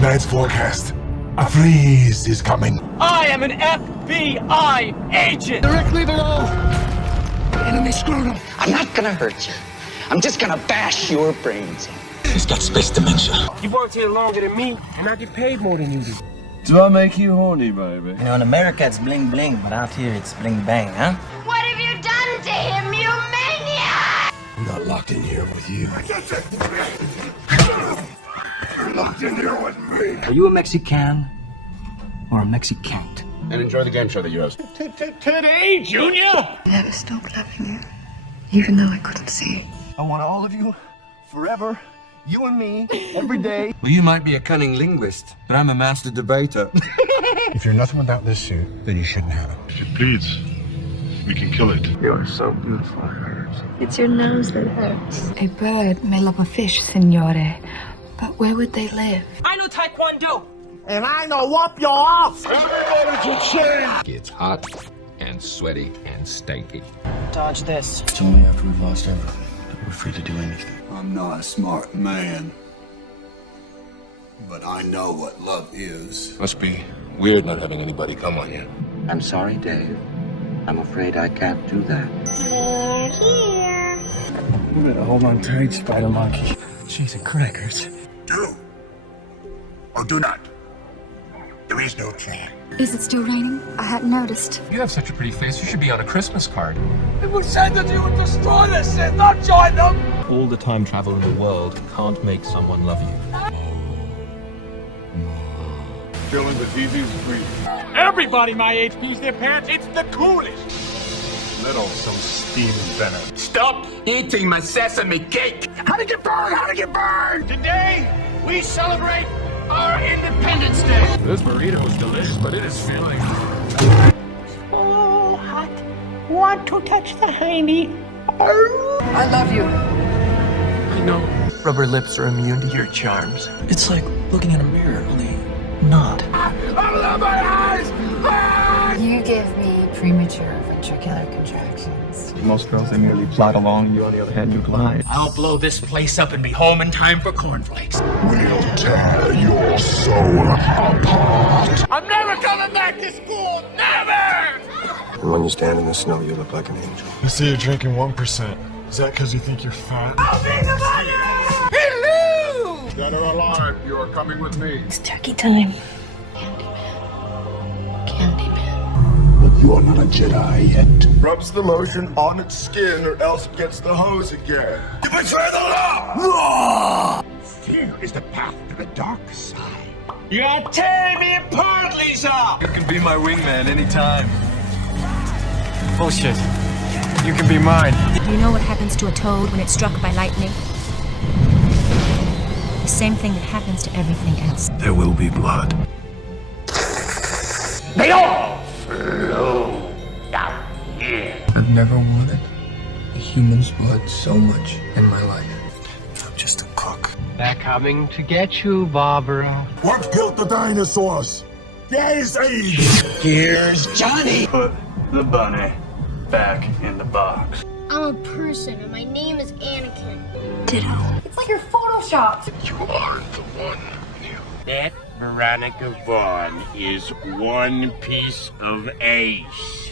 tonight's forecast. A freeze is coming. I am an FBI agent! Directly below. Enemy scrotum. I'm not gonna hurt you. I'm just gonna bash your brains in. He's got space dementia. You worked here longer than me, and I get paid more than you do. Do I make you horny, baby? You know, in America it's bling bling, but out here it's bling bang, huh? What have you done to him, you maniac? I'm not locked in here with you. You're locked in here with me. Are you a Mexican or a Mexicant? And enjoy the game show that you host. Today, Junior! I never stopped loving you, even though I couldn't see. I want all of you, forever. You and me, every day. Well, you might be a cunning linguist, but I'm a master debater. If you're nothing without this suit, then you shouldn't have it. If it bleeds, we can kill it. You are so beautiful, it hurts. It's your nose that hurts. A bird may love a fish, signore, but where would they live? I know Taekwondo! And I know whoop your ass. It's hot and sweaty and stanky. Dodge this. It's only after we've lost everything that we're free to do anything. I'm not a smart man, but I know what love is. Must be weird not having anybody come on you. I'm sorry, Dave. I'm afraid I can't do that. They're here. You better hold on tight, spider monkey. Cheese and crackers. Do or do not. There is no try. Is it still raining? I hadn't noticed. You have such a pretty face, you should be on a Christmas card. People said that you would destroy this shit, not join them! All the time travel in the world can't make someone love you. Killing the TV's free. Everybody my age pees their pants, it's the coolest! Let off some steam and venom. Stop eating my sesame cake! How'd it get burned? How'd it get burned? Today, we celebrate our Independence Day! This burrito is delicious, but it is filling. Oh, hot. Want to touch the hiney? I love you. I know. Rubber lips are immune to your charms. It's like looking in a mirror, only not. You give me premature ventricular contractions. Most girls, they merely plod along. You, on the other hand, you glide. I'll blow this place up and be home in time for cornflakes. We'll tear your soul apart. I'm never coming back to school! Never! And when you stand in the snow, you look like an angel. I see you're drinking 1%. Is that because you think you're fat? I'll be the money! Hello! Dead or alive, you are coming with me. It's turkey time. Candyman. But you're not a Jedi yet. Rubs the lotion on its skin or else it gets the hose again. You betray the law! Fear is the path to the dark side. You're tearing me apart, Lisa! You can be my wingman anytime. Bullshit. You can be mine. Do you know what happens to a toad when it's struck by lightning? The same thing that happens to everything else. There will be blood. They all flow down here. I've never wanted a human's blood so much in my life. I'm just a cook. They're coming to get you, Barbara. What killed the dinosaurs? Yes, Here's Johnny! Put the bunny back in the box. I'm a person, and my name is Anakin. Ditto. It's like you're photoshopped. You aren't the one. That Veronica Vaughn is one piece of ace.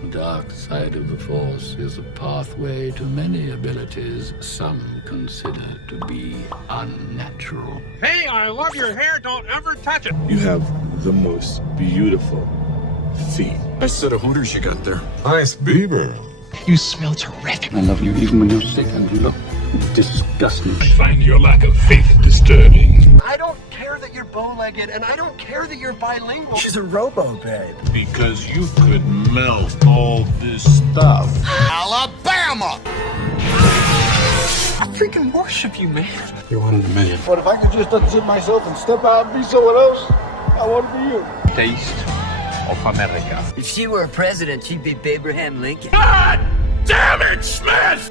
The dark side of the Force is a pathway to many abilities some consider to be unnatural. Hey, I love your hair. Don't ever touch it. You have the most beautiful feet. Nice set of hooters you got there. Nice beaver. You smell terrific. I love you even when you're sick and you look disgusting. I find your lack of faith disturbing. I don't care that you're bow-legged, and I don't care that you're bilingual. She's a robo, babe. Because you could melt all this stuff. Alabama! I freaking worship you, man. You're one in a million. But if I could just unzip myself and step out and be someone else, I want to be you. Taste of America. If she were a president, she'd be Abraham Lincoln. God damn it, Smith!